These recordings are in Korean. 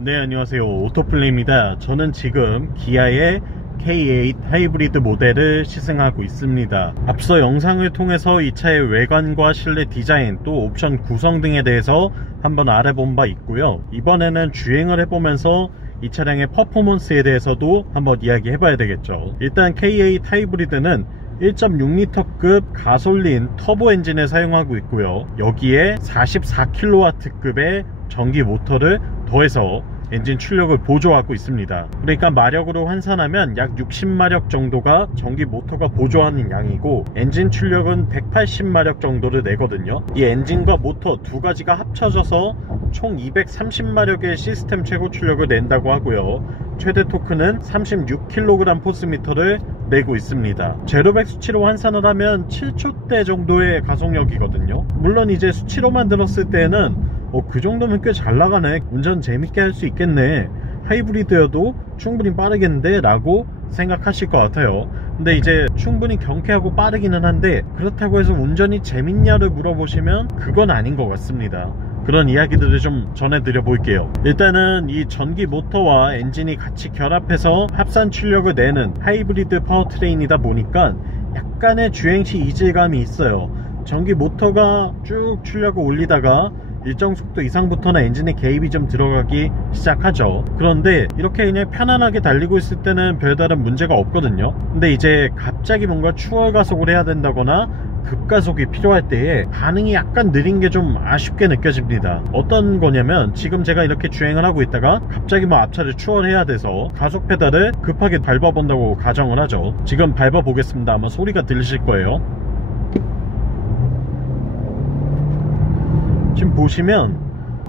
네, 안녕하세요. 오토플레이입니다. 저는 지금 기아의 K8 하이브리드 모델을 시승하고 있습니다. 앞서 영상을 통해서 이 차의 외관과 실내 디자인 또 옵션 구성 등에 대해서 한번 알아본 바 있고요. 이번에는 주행을 해보면서 이 차량의 퍼포먼스에 대해서도 한번 이야기 해봐야 되겠죠. 일단 K8 하이브리드는 1.6L급 가솔린 터보 엔진을 사용하고 있고요. 여기에 44kW급의 전기 모터를 더해서 엔진 출력을 보조하고 있습니다. 그러니까 마력으로 환산하면 약 60마력 정도가 전기 모터가 보조하는 양이고, 엔진 출력은 180마력 정도를 내거든요. 이 엔진과 모터 두 가지가 합쳐져서 총 230마력의 시스템 최고 출력을 낸다고 하고요. 최대 토크는 36kg 포스미터를 내고 있습니다. 제로백 수치로 환산을 하면 7초대 정도의 가속력이거든요. 물론 이제 수치로만 들었을 때는 그 정도면 꽤 잘 나가네, 운전 재밌게 할 수 있겠네, 하이브리드여도 충분히 빠르겠는데 라고 생각하실 것 같아요. 근데 이제 충분히 경쾌하고 빠르기는 한데, 그렇다고 해서 운전이 재밌냐를 물어보시면 그건 아닌 것 같습니다. 그런 이야기들을 좀 전해드려 볼게요. 일단은 이 전기 모터와 엔진이 같이 결합해서 합산 출력을 내는 하이브리드 파워트레인이다 보니까 약간의 주행시 이질감이 있어요. 전기 모터가 쭉 출력을 올리다가 일정 속도 이상부터는 엔진에 개입이 좀 들어가기 시작하죠. 그런데 이렇게 그냥 편안하게 달리고 있을 때는 별다른 문제가 없거든요. 근데 이제 갑자기 뭔가 추월 가속을 해야 된다거나 급가속이 필요할 때에 반응이 약간 느린 게 좀 아쉽게 느껴집니다. 어떤 거냐면, 지금 제가 이렇게 주행을 하고 있다가 갑자기 뭐 앞차를 추월해야 돼서 가속 페달을 급하게 밟아본다고 가정을 하죠. 지금 밟아보겠습니다. 아마 소리가 들리실 거예요. 지금 보시면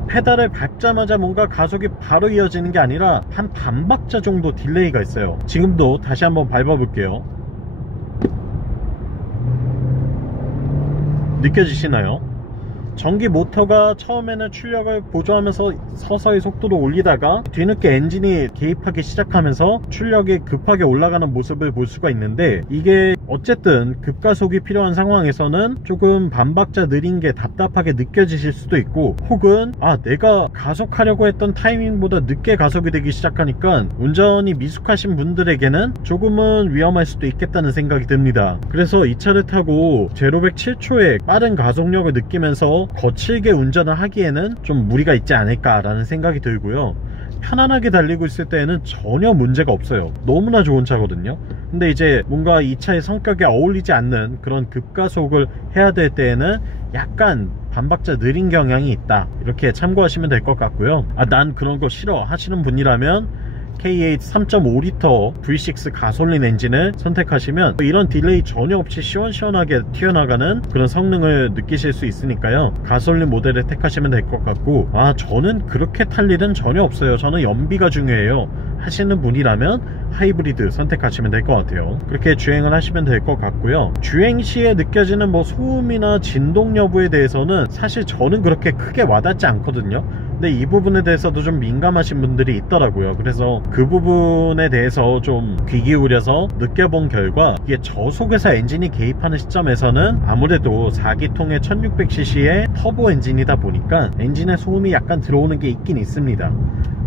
페달을 밟자마자 뭔가 가속이 바로 이어지는 게 아니라 한 반박자 정도 딜레이가 있어요. 지금도 다시 한번 밟아 볼게요. 느껴지시나요? 전기 모터가 처음에는 출력을 보조하면서 서서히 속도를 올리다가 뒤늦게 엔진이 개입하기 시작하면서 출력이 급하게 올라가는 모습을 볼 수가 있는데, 이게 어쨌든 급가속이 필요한 상황에서는 조금 반박자 느린 게 답답하게 느껴지실 수도 있고, 혹은 내가 가속하려고 했던 타이밍보다 늦게 가속이 되기 시작하니까 운전이 미숙하신 분들에게는 조금은 위험할 수도 있겠다는 생각이 듭니다. 그래서 이 차를 타고 제로백 7초의 빠른 가속력을 느끼면서 거칠게 운전을 하기에는 좀 무리가 있지 않을까 라는 생각이 들고요. 편안하게 달리고 있을 때에는 전혀 문제가 없어요. 너무나 좋은 차거든요. 근데 이제 뭔가 이 차의 성격에 어울리지 않는 그런 급가속을 해야 될 때에는 약간 반박자 느린 경향이 있다, 이렇게 참고하시면 될 것 같고요. 난 그런 거 싫어 하시는 분이라면 K8 3.5L V6 가솔린 엔진을 선택하시면 이런 딜레이 전혀 없이 시원시원하게 튀어나가는 그런 성능을 느끼실 수 있으니까요. 가솔린 모델을 택하시면 될 것 같고, 저는 그렇게 탈 일은 전혀 없어요, 저는 연비가 중요해요 하시는 분이라면 하이브리드 선택하시면 될 것 같아요. 그렇게 주행을 하시면 될 것 같고요. 주행 시에 느껴지는 뭐 소음이나 진동 여부에 대해서는 사실 저는 그렇게 크게 와닿지 않거든요. 근데 이 부분에 대해서도 좀 민감하신 분들이 있더라고요. 그래서 그 부분에 대해서 좀 귀 기울여서 느껴본 결과, 이게 저속에서 엔진이 개입하는 시점에서는 아무래도 4기통의 1600cc의 터보 엔진이다 보니까 엔진에 소음이 약간 들어오는 게 있긴 있습니다.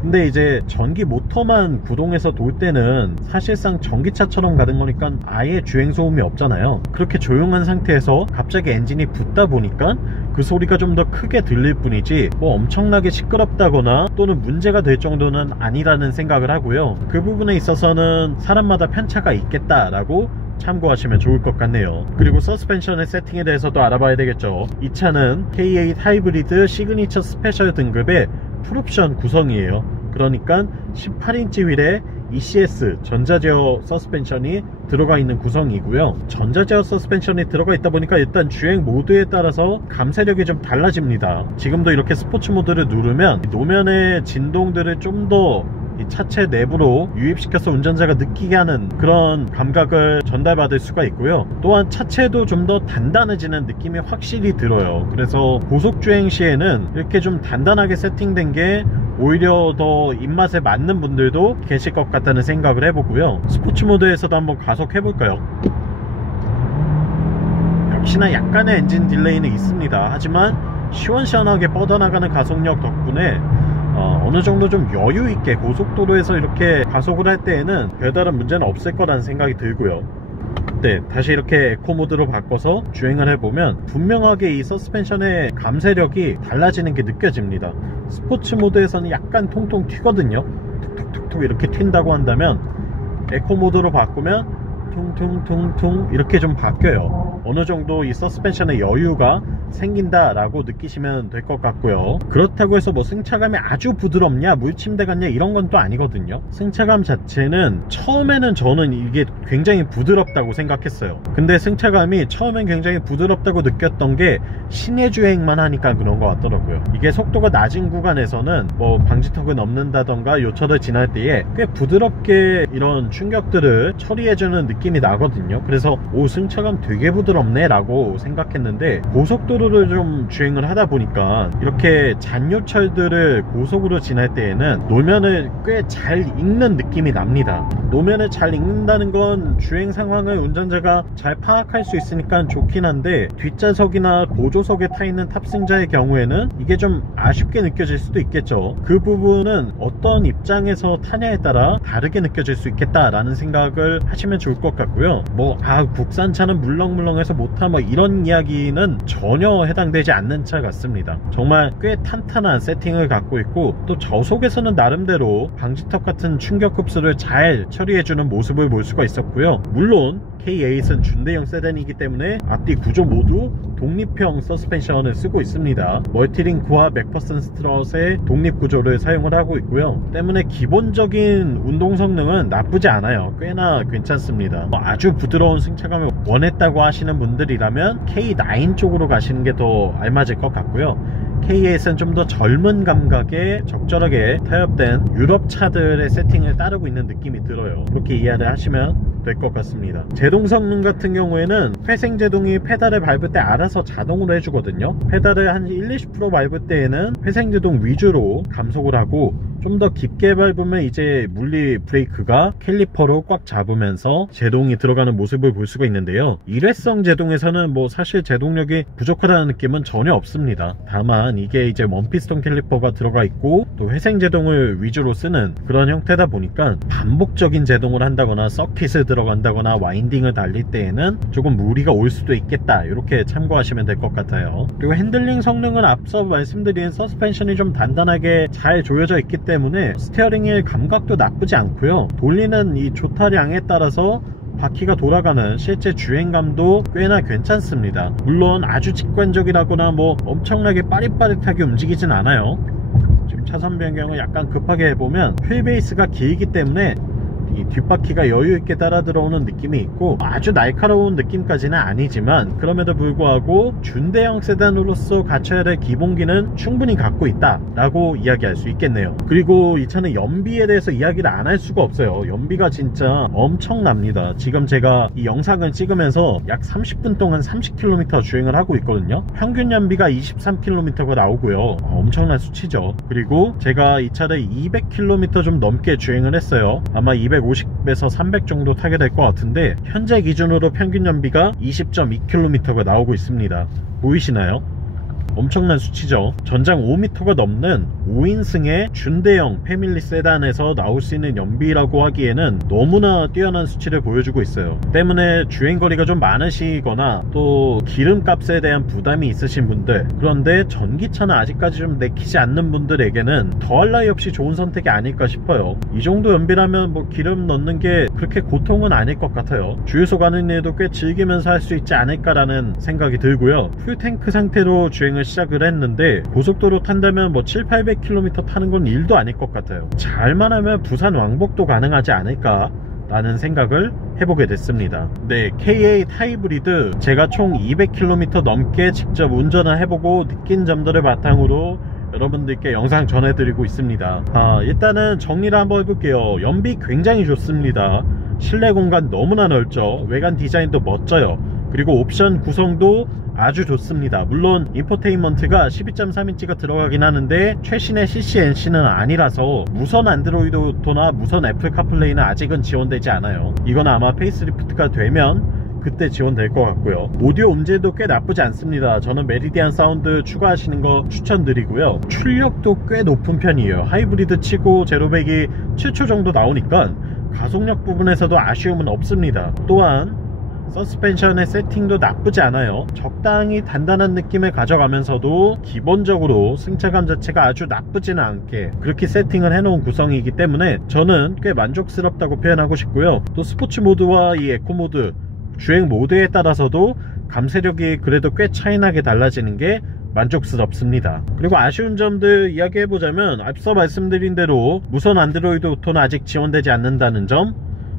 근데 이제 전기 모터만 구동해서 돌 때는 사실상 전기차처럼 가는 거니까 아예 주행 소음이 없잖아요. 그렇게 조용한 상태에서 갑자기 엔진이 붙다 보니까 그 소리가 좀 더 크게 들릴 뿐이지 뭐 엄청나게 시끄럽다거나 또는 문제가 될 정도는 아니라는 생각을 하고요. 그 부분에 있어서는 사람마다 편차가 있겠다라고 참고하시면 좋을 것 같네요. 그리고 서스펜션의 세팅에 대해서도 알아봐야 되겠죠. 이 차는 K8 하이브리드 시그니처 스페셜 등급의 풀옵션 구성이에요. 그러니까 18인치 휠에 ECS 전자제어 서스펜션이 들어가 있는 구성이고요. 전자제어 서스펜션이 들어가 있다 보니까 일단 주행 모드에 따라서 감쇄력이 좀 달라집니다. 지금도 이렇게 스포츠 모드를 누르면 노면의 진동들을 좀 더 이 차체 내부로 유입시켜서 운전자가 느끼게 하는 그런 감각을 전달받을 수가 있고요. 또한 차체도 좀 더 단단해지는 느낌이 확실히 들어요. 그래서 고속주행 시에는 이렇게 좀 단단하게 세팅된 게 오히려 더 입맛에 맞는 분들도 계실 것 같다는 생각을 해보고요. 스포츠 모드에서도 한번 가속해볼까요? 역시나 약간의 엔진 딜레이는 있습니다. 하지만 시원시원하게 뻗어나가는 가속력 덕분에 어느 정도 좀 여유 있게 고속도로에서 이렇게 가속을 할 때에는 별다른 문제는 없을 거라는 생각이 들고요. 네, 다시 이렇게 에코 모드로 바꿔서 주행을 해보면 분명하게 이 서스펜션의 감쇄력이 달라지는 게 느껴집니다. 스포츠 모드에서는 약간 통통 튀거든요. 툭툭툭툭 이렇게 튄다고 한다면 에코 모드로 바꾸면 퉁퉁퉁퉁 이렇게 좀 바뀌어요. 어느 정도 이 서스펜션의 여유가 생긴다 라고 느끼시면 될 것 같고요. 그렇다고 해서 뭐 승차감이 아주 부드럽냐 물침대 같냐 이런 건 또 아니거든요. 승차감 자체는 처음에는 저는 이게 굉장히 부드럽다고 생각했어요. 근데 승차감이 처음엔 굉장히 부드럽다고 느꼈던 게 시내 주행만 하니까 그런 것 같더라고요. 이게 속도가 낮은 구간에서는 뭐 방지턱을 넘는다던가 요철을 지날 때에 꽤 부드럽게 이런 충격들을 처리해주는 느낌이 나거든요. 그래서 오, 승차감 되게 부드럽네 라고 생각했는데 고속도로를 좀 주행을 하다 보니까 이렇게 잔요철들을 고속으로 지날 때에는 노면을 꽤 잘 읽는 느낌이 납니다. 노면을 잘 읽는다는 건 주행 상황을 운전자가 잘 파악할 수 있으니까 좋긴 한데 뒷좌석이나 보조석에 타 있는 탑승자의 경우에는 이게 좀 아쉽게 느껴질 수도 있겠죠. 그 부분은 어떤 입장에서 타냐에 따라 다르게 느껴질 수 있겠다라는 생각을 하시면 좋을 것 같고요. 뭐 국산차는 물렁물렁해서 못타 뭐 이런 이야기는 전혀 해당되지 않는 차 같습니다. 정말 꽤 탄탄한 세팅을 갖고 있고 또 저속에서는 나름대로 방지턱 같은 충격 흡수를 잘 처리해주는 모습을 볼 수가 있었고요. 물론 K8은 준대형 세단이기 때문에 앞뒤 구조 모두 독립형 서스펜션을 쓰고 있습니다. 멀티링크와 맥퍼슨 스트럿의 독립 구조를 사용을 하고 있고요. 때문에 기본적인 운동 성능은 나쁘지 않아요. 꽤나 괜찮습니다. 아주 부드러운 승차감을 원했다고 하시는 분들이라면 K9 쪽으로 가시는 게 더 알맞을 것 같고요. K8은 좀 더 젊은 감각에 적절하게 타협된 유럽 차들의 세팅을 따르고 있는 느낌이 들어요. 그렇게 이해를 하시면 될 것 같습니다. 제동 성능 같은 경우에는 회생 제동이 페달을 밟을 때 알아서 자동으로 해주거든요. 페달을 한 1-20% 밟을 때에는 회생 제동 위주로 감속을 하고 좀 더 깊게 밟으면 이제 물리 브레이크가 캘리퍼로 꽉 잡으면서 제동이 들어가는 모습을 볼 수가 있는데요. 일회성 제동에서는 뭐 사실 제동력이 부족하다는 느낌은 전혀 없습니다. 다만 이게 이제 원피스톤 캘리퍼가 들어가 있고 또 회생 제동을 위주로 쓰는 그런 형태다 보니까 반복적인 제동을 한다거나 서킷을 들어간다거나 와인딩을 달릴 때에는 조금 무리가 올 수도 있겠다, 이렇게 참고하시면 될 것 같아요. 그리고 핸들링 성능은 앞서 말씀드린 서스펜션이 좀 단단하게 잘 조여져 있기 때문에 스티어링의 감각도 나쁘지 않고요. 돌리는 이 조타량에 따라서 바퀴가 돌아가는 실제 주행감도 꽤나 괜찮습니다. 물론 아주 직관적이라거나 뭐 엄청나게 빠릿빠릿하게 움직이진 않아요. 지금 차선 변경을 약간 급하게 해보면 휠베이스가 길기 때문에 이 뒷바퀴가 여유있게 따라 들어오는 느낌이 있고 아주 날카로운 느낌까지는 아니지만 그럼에도 불구하고 준대형 세단으로서 갖춰야 될 기본기는 충분히 갖고 있다 라고 이야기할 수 있겠네요. 그리고 이 차는 연비에 대해서 이야기를 안 할 수가 없어요. 연비가 진짜 엄청납니다. 지금 제가 이 영상을 찍으면서 약 30분 동안 30km 주행을 하고 있거든요. 평균 연비가 23km가 나오고요. 엄청난 수치죠. 그리고 제가 이 차를 200km 좀 넘게 주행을 했어요. 아마 250에서 300 정도 타게 될 것 같은데 현재 기준으로 평균 연비가 20.2km가 나오고 있습니다. 보이시나요? 엄청난 수치죠. 전장 5m가 넘는 5인승의 준대형 패밀리 세단에서 나올 수 있는 연비라고 하기에는 너무나 뛰어난 수치를 보여주고 있어요. 때문에 주행거리가 좀 많으시거나 또 기름값에 대한 부담이 있으신 분들, 그런데 전기차는 아직까지 좀 내키지 않는 분들에게는 더할 나위 없이 좋은 선택이 아닐까 싶어요. 이 정도 연비라면 뭐 기름 넣는 게 그렇게 고통은 아닐 것 같아요. 주유소 가는 일도 꽤 즐기면서 할 수 있지 않을까라는 생각이 들고요. 풀탱크 상태로 주행을 시작을 했는데 고속도로 탄다면 뭐 700-800km 타는 건 일도 아닐 것 같아요. 잘만 하면 부산 왕복도 가능하지 않을까 라는 생각을 해보게 됐습니다. 네, K8 하이브리드 제가 총 200km 넘게 직접 운전을 해보고 느낀 점들을 바탕으로 여러분들께 영상 전해드리고 있습니다. 일단은 정리를 한번 해볼게요. 연비 굉장히 좋습니다. 실내 공간 너무나 넓죠. 외관 디자인도 멋져요. 그리고 옵션 구성도 아주 좋습니다. 물론 인포테인먼트가 12.3인치가 들어가긴 하는데 최신의 CCNC는 아니라서 무선 안드로이드 오토나 무선 애플 카플레이는 아직은 지원되지 않아요. 이건 아마 페이스리프트가 되면 그때 지원될 것 같고요. 오디오 음질도 꽤 나쁘지 않습니다. 저는 메리디안 사운드 추가하시는 거 추천드리고요. 출력도 꽤 높은 편이에요. 하이브리드 치고 제로백이 7초 정도 나오니까 가속력 부분에서도 아쉬움은 없습니다. 또한 서스펜션의 세팅도 나쁘지 않아요. 적당히 단단한 느낌을 가져가면서도 기본적으로 승차감 자체가 아주 나쁘지는 않게 그렇게 세팅을 해놓은 구성이기 때문에 저는 꽤 만족스럽다고 표현하고 싶고요. 또 스포츠 모드와 이 에코 모드, 주행 모드에 따라서도 감쇄력이 그래도 꽤 차이나게 달라지는 게 만족스럽습니다. 그리고 아쉬운 점들 이야기해보자면 앞서 말씀드린 대로 무선 안드로이드 오토는 아직 지원되지 않는다는 점,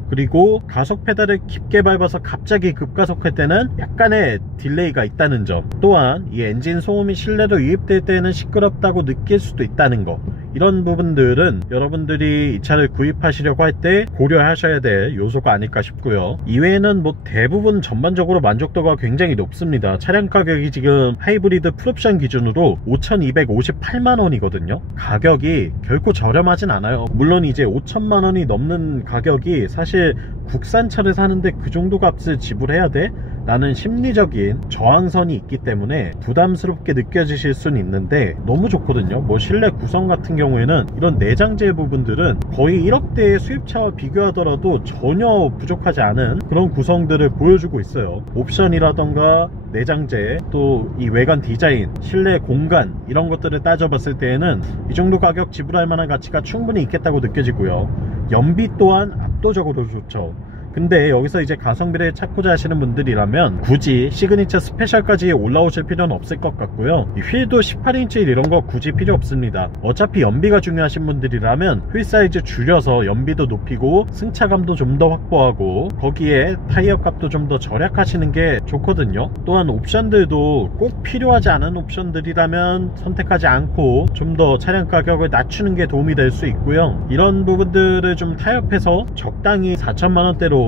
그리고 가속 페달을 깊게 밟아서 갑자기 급가속할 때는 약간의 딜레이가 있다는 점, 또한 이 엔진 소음이 실내로 유입될 때는 시끄럽다고 느낄 수도 있다는 거, 이런 부분들은 여러분들이 이 차를 구입하시려고 할 때 고려하셔야 될 요소가 아닐까 싶고요. 이외에는 뭐 대부분 전반적으로 만족도가 굉장히 높습니다. 차량 가격이 지금 하이브리드 풀옵션 기준으로 5,258만원이거든요 가격이 결코 저렴하진 않아요. 물론 이제 5천만원이 넘는 가격이 사실 국산차를 사는데 그 정도 값을 지불해야 돼? 라는 심리적인 저항선이 있기 때문에 부담스럽게 느껴지실 수는 있는데 너무 좋거든요. 뭐 실내 구성 같은 경우에는 이런 내장재 부분들은 거의 1억대의 수입차와 비교하더라도 전혀 부족하지 않은 그런 구성들을 보여주고 있어요. 옵션이라던가 내장재, 또 이 외관 디자인, 실내 공간, 이런 것들을 따져봤을 때에는 이 정도 가격 지불할 만한 가치가 충분히 있겠다고 느껴지고요. 연비 또한 압도적으로 좋죠. 근데 여기서 이제 가성비를 찾고자 하시는 분들이라면 굳이 시그니처 스페셜까지 올라오실 필요는 없을 것 같고요. 휠도 18인치 이런 거 굳이 필요 없습니다. 어차피 연비가 중요하신 분들이라면 휠 사이즈 줄여서 연비도 높이고 승차감도 좀 더 확보하고 거기에 타이어 값도 좀 더 절약하시는 게 좋거든요. 또한 옵션들도 꼭 필요하지 않은 옵션들이라면 선택하지 않고 좀 더 차량 가격을 낮추는 게 도움이 될 수 있고요. 이런 부분들을 좀 타협해서 적당히 4천만원대로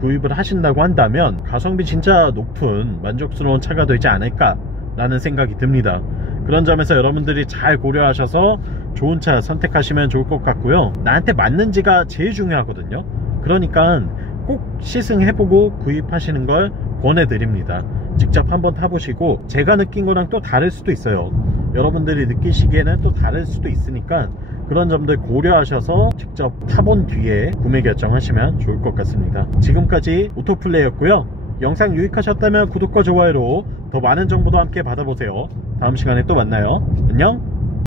구입을 하신다고 한다면 가성비 진짜 높은 만족스러운 차가 되지 않을까 라는 생각이 듭니다. 그런 점에서 여러분들이 잘 고려하셔서 좋은 차 선택하시면 좋을 것 같고요. 나한테 맞는지가 제일 중요하거든요. 그러니까 꼭 시승해보고 구입하시는 걸 권해드립니다. 직접 한번 타보시고 제가 느낀 거랑 또 다를 수도 있어요. 여러분들이 느끼시기에는 또 다를 수도 있으니까 그런 점들 고려하셔서 직접 타본 뒤에 구매 결정하시면 좋을 것 같습니다. 지금까지 오토플레이였고요. 영상 유익하셨다면 구독과 좋아요로 더 많은 정보도 함께 받아보세요. 다음 시간에 또 만나요. 안녕.